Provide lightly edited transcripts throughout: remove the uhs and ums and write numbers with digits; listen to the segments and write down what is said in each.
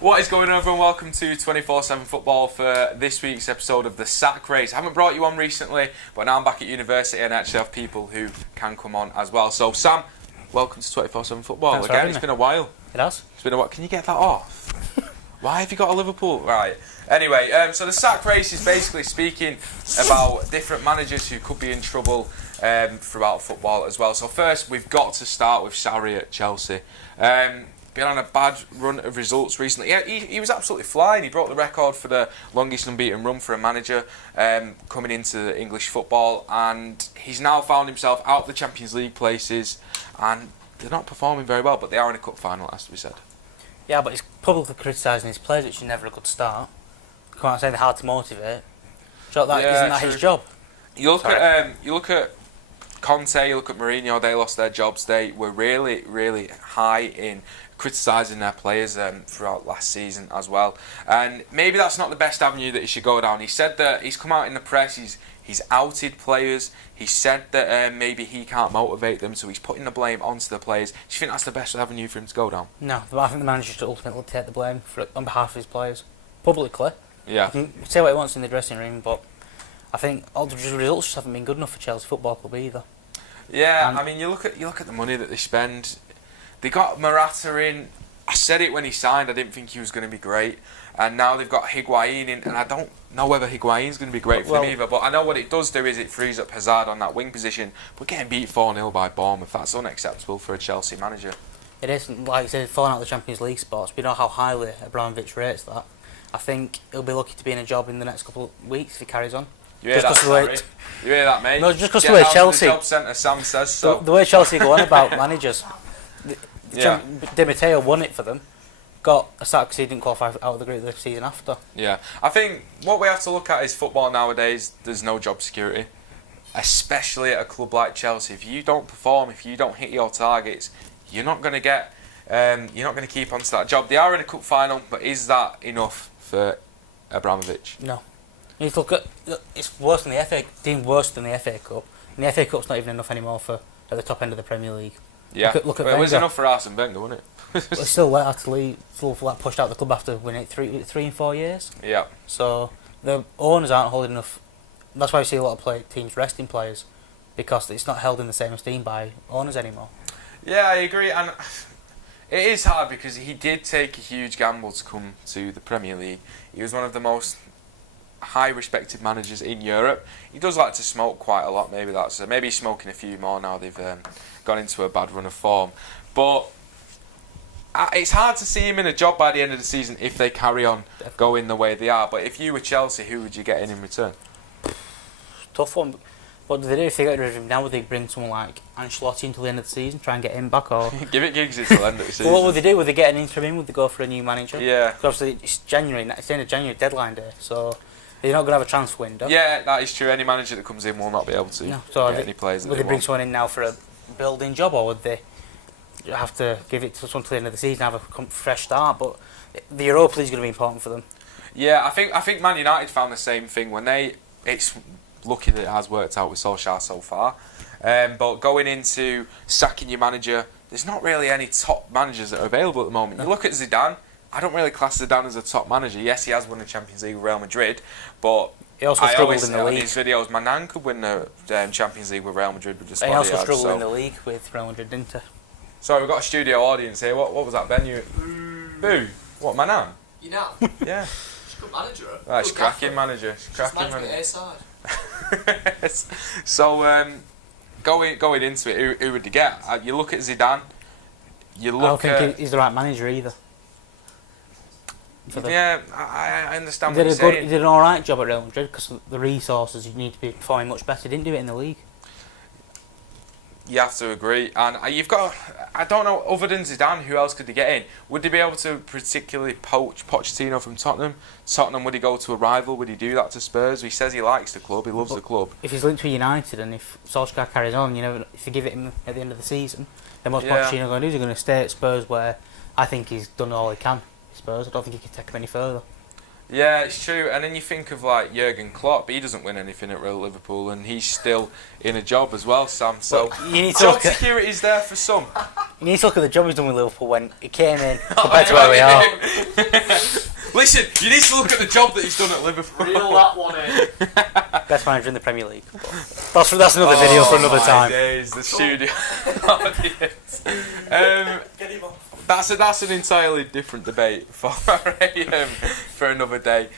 What is going on, everyone? Welcome to 24/7 Football for this week's episode of the Sack Race. I haven't brought you on recently, but now I'm back at university and I actually have people who can come on as well. So, Sam, welcome to 24/7 Football. Thanks Again, it's been a while. It has. It's been a while. Can you get that off? Why have you got a Liverpool? Right. Anyway, so the Sack Race is basically speaking about different managers who could be in trouble throughout football as well. So first, we've got to start with Sarri at Chelsea. Been on a bad run of results recently. Yeah, he was absolutely flying. He broke the record for the longest unbeaten run for a manager coming into English football, and he's now found himself out of the Champions League places, and they're not performing very well, but they are in a cup final, as we said. Yeah, but he's publicly criticising his players, which is never a good start. You can't say they're hard to motivate. So isn't that his job? You look at Conte, you look at Mourinho. They lost their jobs. They were really, really high in criticising their players throughout last season as well. And maybe that's not the best avenue that he should go down. He said that he's come out in the press. He's outed players. He said that maybe he can't motivate them, so he's putting the blame onto the players. Do you think that's the best avenue for him to go down? No, but I think the manager should ultimately take the blame on behalf of his players publicly. Yeah. He can say what he wants in the dressing room, but I think all the results just haven't been good enough for Chelsea Football Club either. Yeah, I mean, you look at the money that they spend. They got Morata in. I said it when he signed. I didn't think he was going to be great, and now they've got Higuain in, and I don't know whether Higuain's going to be great for them either. But I know what it does do is it frees up Hazard on that wing position. But getting beat 4-0 by Bournemouth, that's unacceptable for a Chelsea manager. It isn't, like you said, falling out of the Champions League spots. We know how highly Abramovich rates that. I think he'll be lucky to be in a job in the next couple of weeks if he carries on. You hear that, Sarri? You hear that, mate? No, just because the way Chelsea... The job centre, Sam says so. The way Chelsea go on about managers. Di Matteo won it for them. Got a sack because he didn't qualify out of the group the season after. Yeah. I think what we have to look at is football nowadays, there's no job security. Especially at a club like Chelsea. If you don't perform, if you don't hit your targets, you're not going to get... you're not going to keep on to that job. They are in a cup final, but is that enough for Abramovich? No. You need to look at, it's worse than the FA, deemed worse than the FA Cup. And the FA Cup's not even enough anymore for at the top end of the Premier League. Yeah, look at it was enough for Arsene Wenger, wasn't it? But still let her to leave, pushed out the club after winning it 3 and 4 years. Yeah. So the owners aren't holding enough. That's why you see a lot of teams resting players, because it's not held in the same esteem by owners anymore. Yeah, I agree, and it is hard because he did take a huge gamble to come to the Premier League. He was one of the most high respected managers in Europe. He does like to smoke quite a lot. Maybe he's smoking a few more now they've gone into a bad run of form. But it's hard to see him in a job by the end of the season if they carry on going the way they are. But if you were Chelsea, who would you get in return? Tough one. What do they do if they get rid of him now? Would they bring someone like Ancelotti until the end of the season, try and get him back, or give it gigs until the end of the season? Well, what would they do? Would they get an interim in? Would they go for a new manager? Yeah. Because obviously it's January. It's the end of January deadline day, so they're not going to have a transfer window. Yeah, that is true. Any manager that comes in will not be able to get any players that would they bring want. someone in now for a building job, or would they have to give it to someone till the end of the season, have a fresh start? But the Europa League is going to be important for them. Yeah, I think Man United found the same thing when it's lucky that it has worked out with Solskjaer so far. But going into sacking your manager, there's not really any top managers that are available at the moment. No. You look at Zidane. I don't really class Zidane as a top manager. Yes, he has won the Champions League with Real Madrid, but he also struggled in the league. In his videos, my nan could win the Champions League with Real Madrid with the squad he also struggled in the league with Real Madrid, didn't he? Sorry, we've got a studio audience here. What was that, Ben? Boo. What, my nan? You know? Yeah. She's a good manager. Right, she's cracking manager. She's cracking manager. A side. So, going into it, who would you get? You look at Zidane. I don't think he's the right manager either. Yeah, I understand what you're saying. He did an alright job at Real Madrid because the resources you need to be performing much better. He didn't do it in the league. You have to agree, and you've got. I don't know, other than Zidane, who else could they get in? Would they be able to particularly poach Pochettino from Tottenham? Would he go to a rival? Would he do that to Spurs? He says he likes the club, he loves the club. If he's linked to United, and if Solskjaer carries on, if they give it him at the end of the season, then what's Pochettino going to do? Is he going to stay at Spurs, where I think he's done all he can? Spurs, I don't think he can take them any further. Yeah, it's true. And then you think of like Jurgen Klopp, he doesn't win anything at Real Liverpool, and he's still in a job as well, Sam. So you need to job security is there for some. You need to look at the job he's done with Liverpool when he came in compared to where we are. Listen, you need to look at the job that he's done at Liverpool. Reel that one in. Best manager in the Premier League. That's another video for another time. Days, the studio audience. Get him off. That's an entirely different debate for another day.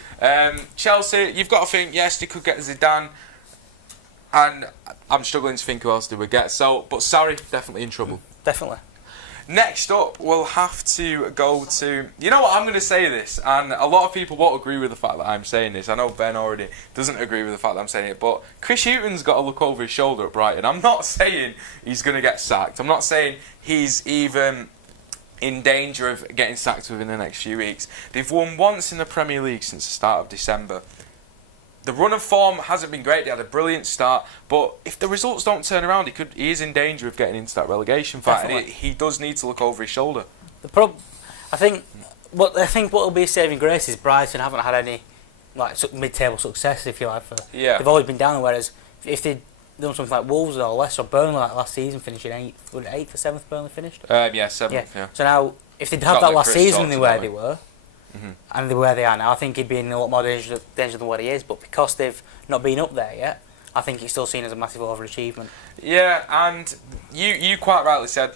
Chelsea, you've got to think. Yes, they could get Zidane, and I'm struggling to think who else they would get. But Sarri definitely in trouble. Definitely. Next up, we'll have to go to... You know what, I'm going to say this, and a lot of people won't agree with the fact that I'm saying this. I know Ben already doesn't agree with the fact that I'm saying it, but Chris Hughton's got to look over his shoulder at Brighton. I'm not saying he's going to get sacked. I'm not saying he's even in danger of getting sacked within the next few weeks. They've won once in the Premier League since the start of December. The run of form hasn't been great. They had a brilliant start, but if the results don't turn around, he is in danger of getting into that relegation fight. And he does need to look over his shoulder. I think what will be a saving grace is Brighton haven't had any mid-table success, if you like. They've always been down there. Whereas if they'd done something like Wolves or Leicester or Burnley like last season, finishing eighth or seventh, Burnley finished. Seventh. Yeah. So now, if they'd had that last season where they were. Mm-hmm. And where they are now, I think he'd be in a lot more danger than what he is. But because they've not been up there yet, I think he's still seen as a massive overachievement. Yeah, and you quite rightly said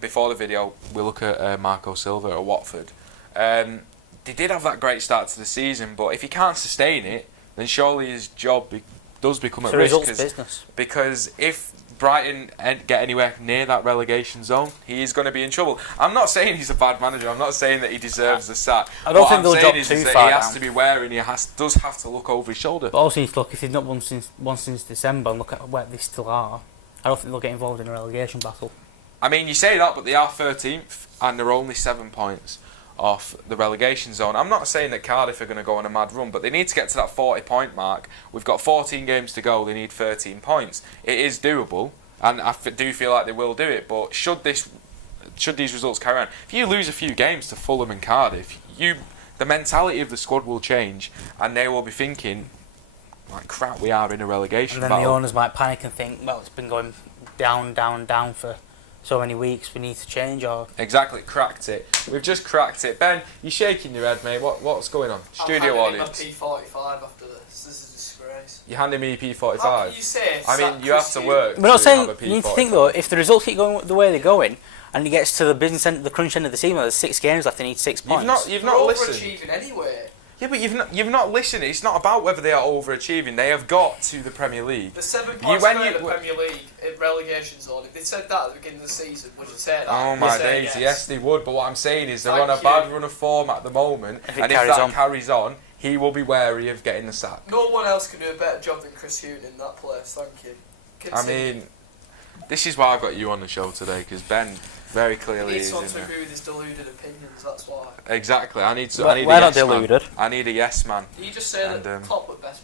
before the video, we look at Marco Silva at Watford. They did have that great start to the season, but if he can't sustain it, then surely his job does become at risk. Business. Because if Brighton get anywhere near that relegation zone, he is going to be in trouble. I'm not saying he's a bad manager. I'm not saying that he deserves the sack. I don't think they'll drop too far. He has to be wary, and he does have to look over his shoulder. But also, if they've not won since December, and look at where they still are, I don't think they'll get involved in a relegation battle. I mean, you say that, but they are 13th, and they're only 7 points off the relegation zone. I'm not saying that Cardiff are going to go on a mad run, but they need to get to that 40-point mark. We've got 14 games to go. They need 13 points. It is doable, and I do feel like they will do it. But should these results carry on, if you lose a few games to Fulham and Cardiff, the mentality of the squad will change, and they will be thinking, like, crap, we are in a relegation battle. And then the owners might panic and think, well, it's been going down, down, down for so many weeks, we need to change. Or exactly, cracked it. We've just cracked it. Ben, you're shaking your head, mate. What's going on? Studio audience. I'm handing my P45 after this. This is a disgrace. You're handing me P45? How can you say I mean, you have to work. We're not saying you need to think though. If the results keep going the way they're going, and it gets to the business end, the crunch end of the season, there's 6 games left. They need 6 points. You've not listened. Overachieving anyway. Yeah, but you've not listened. It's not about whether they are overachieving. They have got to the Premier League. The 7 points in the Premier League in relegation zone. If they said that at the beginning of the season, would you say that? Oh my days, yes they would. But what I'm saying is they're on a bad run of form at the moment, and if that carries on, he will be wary of getting the sack. No one else can do a better job than Chris Hughton in that place. Thank you. Continue. I mean, this is why I got you on the show today, because Ben very clearly is. He needs someone to agree with his deluded opinions. That's why. Exactly. I need we're a not yes deluded. Man. I need a yes man. Did you just say that Klopp was best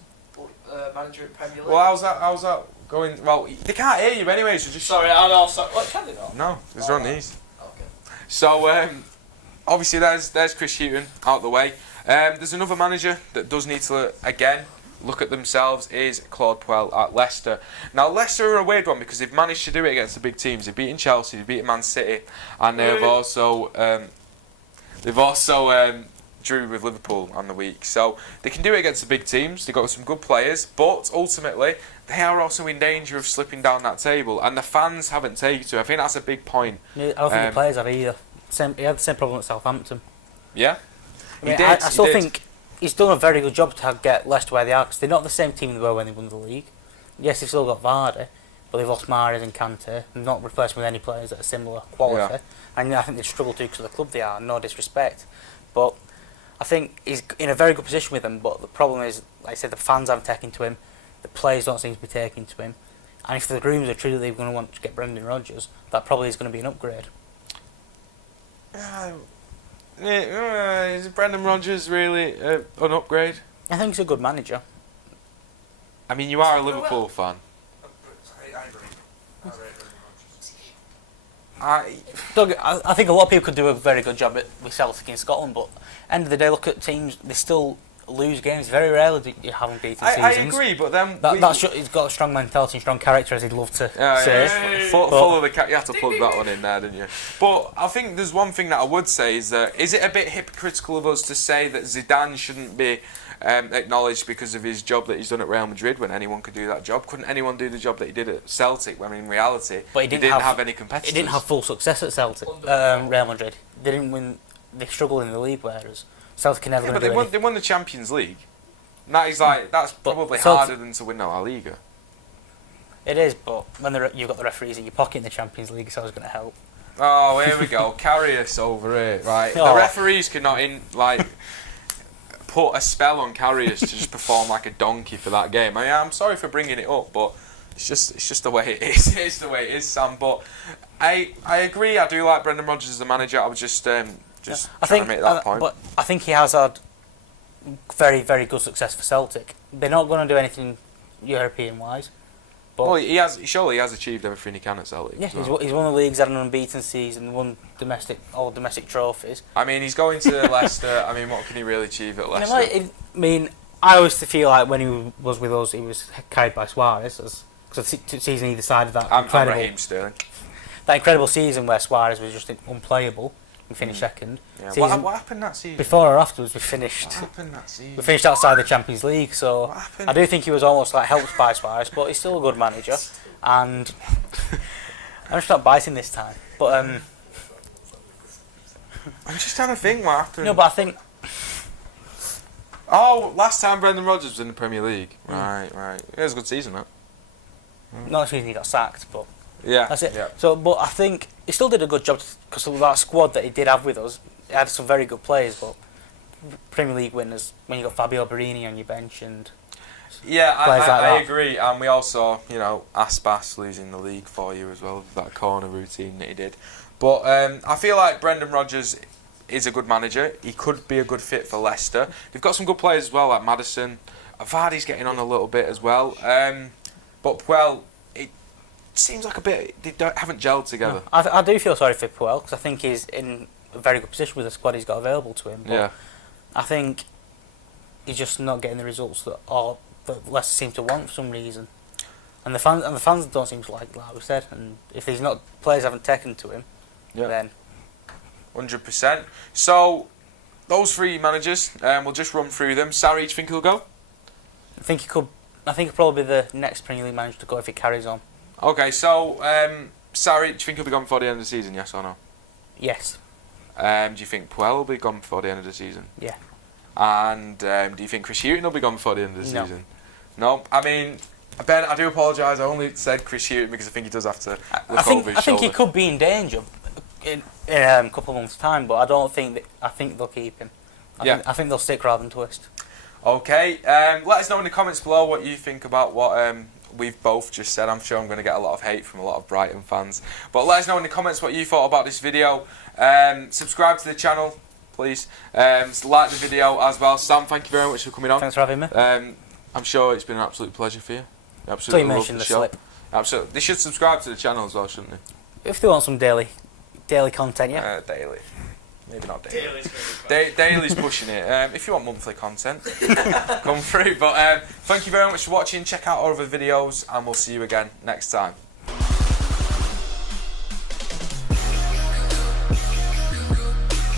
manager in Premier League? Well, how's that going? Well, they can't hear you anyway, so just. Sorry, I know. What can they not? No, it's on these. Okay. So obviously there's Chris Hughton out the way. There's another manager that does need to again look at themselves, is Claude Puel at Leicester. Now Leicester are a weird one because they've managed to do it against the big teams. They've beaten Chelsea, they've beaten Man City, and they've also drew with Liverpool on the week. So they can do it against the big teams. They've got some good players, but ultimately they are also in danger of slipping down that table, and the fans haven't taken to it. I think that's a big point. I don't think the players have either. He had the same problem at Southampton. Yeah? I still think he's done a very good job to get Leicester where they are, because they're not the same team they were when they won the league. Yes, they've still got Vardy, but they've lost Mahrez and Kante. They've not replaced them with any players that are similar quality. Yeah. And I think they struggle to because of the club they are, no disrespect. But I think he's in a very good position with them, but the problem is, like I said, the fans haven't taken to him, the players don't seem to be taking to him, and if the rumours are true that they're going to want to get Brendan Rodgers, that probably is going to be an upgrade. Is Brendan Rodgers really an upgrade? I think he's a good manager. I mean, you are a Liverpool fan. I think a lot of people could do a very good job with Celtic in Scotland, but end of the day, look at teams. They're still lose games. Very rarely do you have unbeaten seasons. I agree, but then He's got a strong mentality and strong character, as he'd love to say. Full of the cat. You have to plug that one in there, didn't you? But I think there's one thing that I would say is that is it a bit hypocritical of us to say that Zidane shouldn't be acknowledged because of his job that he's done at Real Madrid when anyone could do that job? Couldn't anyone do the job that he did at Celtic when in reality he didn't have any competitors? He didn't have full success at Celtic, Real Madrid. They didn't win. They struggled in the league, whereas Celtic can never. Yeah, but they won the Champions League. And that is that's probably harder than to win the La Liga. It is, but when you've got the referees in your pocket in the Champions League, it's always going to help. Oh, here we go. Carry us over it, right? Oh. The referees cannot put a spell on Carriers to just perform like a donkey for that game. I mean, I'm sorry for bringing it up, but it's just the way it is. It's the way it is, Sam. But I agree. I do like Brendan Rodgers as the manager. I was just trying to make that point. But I think he has had very, very good success for Celtic. They're not going to do anything European-wise. But well, he has achieved everything he can at Celtic. Yeah, he's won the leagues, had an unbeaten season, won all domestic trophies. I mean, he's going to Leicester. I mean, what can he really achieve at Leicester? I always feel like when he was with us, he was carried by Suarez, because the season either side of that I'm Raheem Sterling. That incredible season where Suarez was just unplayable. We finished second. Yeah. What happened that season? Before or afterwards, we finished. What happened that season? We finished outside the Champions League, so I do think he was almost helped by Suarez, but he's still a good manager. And I'm just not biting this time, but I'm just trying to think what happened. No, but I think. Oh, last time Brendan Rodgers was in the Premier League. Right. It was a good season, that. Not the season he got sacked, but. Yeah, that's it. Yeah. So, but I think he still did a good job because of that squad that he did have with us. He had some very good players, but Premier League winners when you got Fabio Borini on your bench and I agree. And we also, Aspas losing the league for you as well with that corner routine that he did. But I feel like Brendan Rodgers is a good manager. He could be a good fit for Leicester. They've got some good players as well, like Maddison. Vardy's getting on a little bit as well. But seems like they haven't gelled together. No, I do feel sorry for Puel because I think he's in a very good position with the squad he's got available to him. But I think he's just not getting the results that Leicester seem to want for some reason, and the fans don't seem to like we said. And if these players haven't taken to him, then 100%. So those three managers, we'll just run through them. Sarri, do you think he'll go? I think he could. I think he'll probably be the next Premier League manager to go if it carries on. Okay, so Sarri, do you think he'll be gone before the end of the season, yes or no? Yes. Do you think Puel will be gone before the end of the season? Yeah. And do you think Chris Hughton will be gone before the end of the season? No. I mean, Ben, I do apologise. I only said Chris Hughton because I think he does have to look over his shoulder. I think he could be in danger in a couple of months' time, but I don't think I think they'll keep him. I think they'll stick rather than twist. Okay. Let us know in the comments below what you think about what we've both just said. I'm sure I'm going to get a lot of hate from a lot of Brighton fans. But let us know in the comments what you thought about this video. Subscribe to the channel, please. Like the video as well. Sam, thank you very much for coming on. Thanks for having me. I'm sure it's been an absolute pleasure for you. Absolutely. So you mentioned the slip. Absolutely. They should subscribe to the channel as well, shouldn't they? If they want some daily content, yeah. Daily. Maybe not daily. Daily's pushing it. If you want monthly content, come through. But thank you very much for watching. Check out our other videos, and we'll see you again next time.